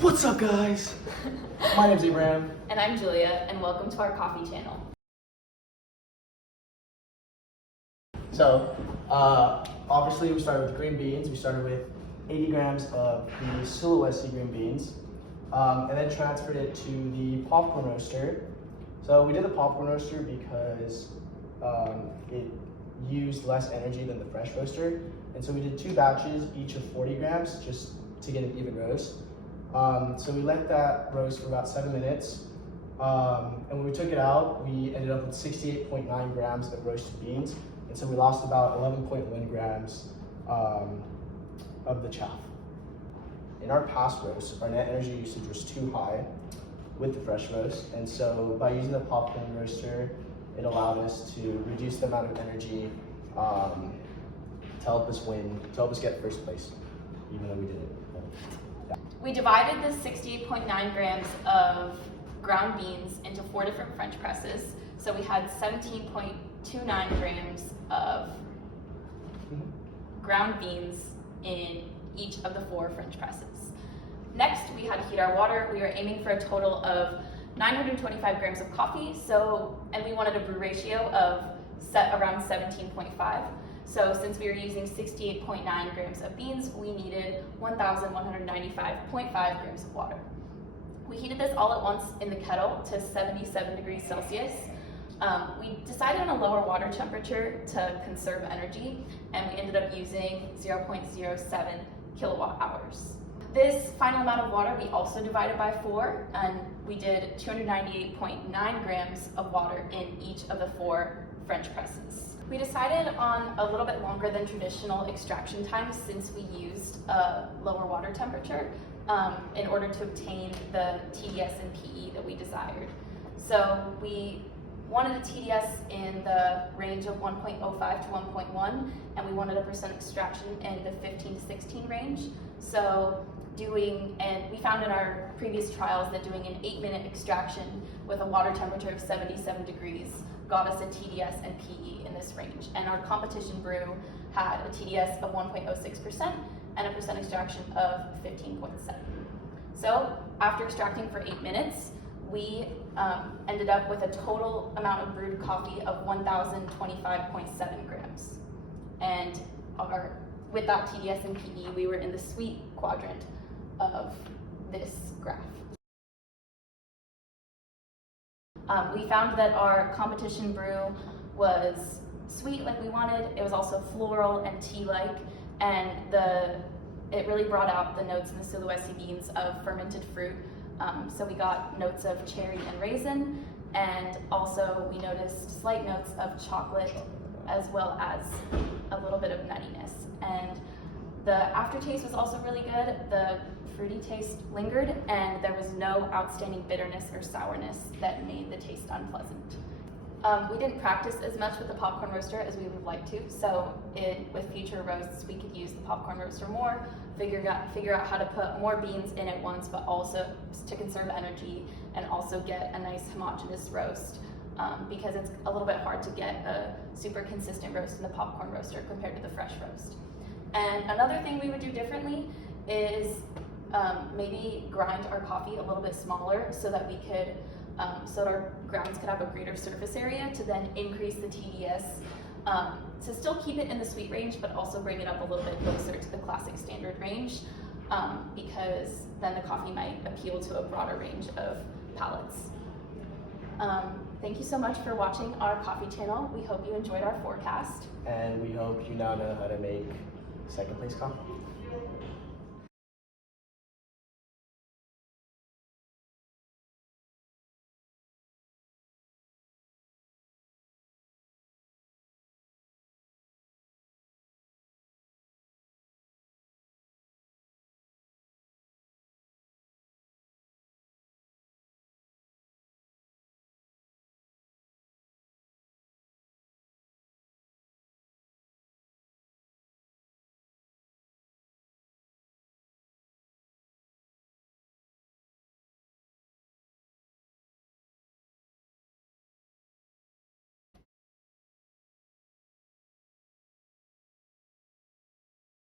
What's up, guys? My name's Abraham. And I'm Julia, and welcome to our coffee channel. So, obviously we started with green beans. We started with 80 grams of the Sulawesi green beans, and then transferred it to the popcorn roaster. So we did the popcorn roaster because it used less energy than the fresh roaster. And so we did 2 batches, each of 40 grams, just to get an even roast. So we let that roast for about 7 minutes. And when we took it out, we ended up with 68.9 grams of roasted beans. And so we lost about 11.1 grams of the chaff. In our past roast, our net energy usage was too high with the fresh roast. And so by using the popcorn roaster, it allowed us to reduce the amount of energy to help us get first place, even though we did it. Yeah. We divided the 68.9 grams of ground beans into 4 different French presses. So we had 17.29 grams of ground beans in each of the 4 French presses. Next, we had to heat our water. We were aiming for a total of 925 grams of coffee, and we wanted a brew ratio of set around 17.5. So since we were using 68.9 grams of beans, we needed 1,195.5 grams of water. We heated this all at once in the kettle to 77 degrees Celsius. We decided on a lower water temperature to conserve energy, and we ended up using 0.07 kilowatt hours. This final amount of water we also divided by 4, and we did 298.9 grams of water in each of the 4 French presses. We decided on a little bit longer than traditional extraction times since we used a lower water temperature in order to obtain the TDS and PE that we desired. So we wanted a TDS in the range of 1.05 to 1.1, and we wanted a percent extraction in the 15 to 16 range. So we found in our previous trials that doing an 8-minute extraction with a water temperature of 77 degrees got us a TDS and PE in this range. And our competition brew had a TDS of 1.06% and a percent extraction of 15.7. So after extracting for 8 minutes, we ended up with a total amount of brewed coffee of 1,025.7 grams. And with that TDS and PE, we were in the sweet quadrant of this graph. We found that our competition brew was sweet like we wanted. It was also floral and tea-like, and it really brought out the notes in the Sulawesi beans of fermented fruit. So we got notes of cherry and raisin, and also we noticed slight notes of chocolate as well as a little bit of nuttiness. And the aftertaste was also really good. The fruity taste lingered, and there was no outstanding bitterness or sourness that made the taste unpleasant. We didn't practice as much with the popcorn roaster as we would like to, so with future roasts we could use the popcorn roaster more, figure out how to put more beans in at once, but also to conserve energy and also get a nice homogeneous roast, because it's a little bit hard to get a super consistent roast in the popcorn roaster compared to the fresh roast. And another thing we would do differently is maybe grind our coffee a little bit smaller so that so that our grounds could have a greater surface area to then increase the TDS to still keep it in the sweet range, but also bring it up a little bit closer to the classic standard range, because then the coffee might appeal to a broader range of palates. Thank you so much for watching our coffee channel. We hope you enjoyed our forecast. And we hope you now know how to make second place coffee.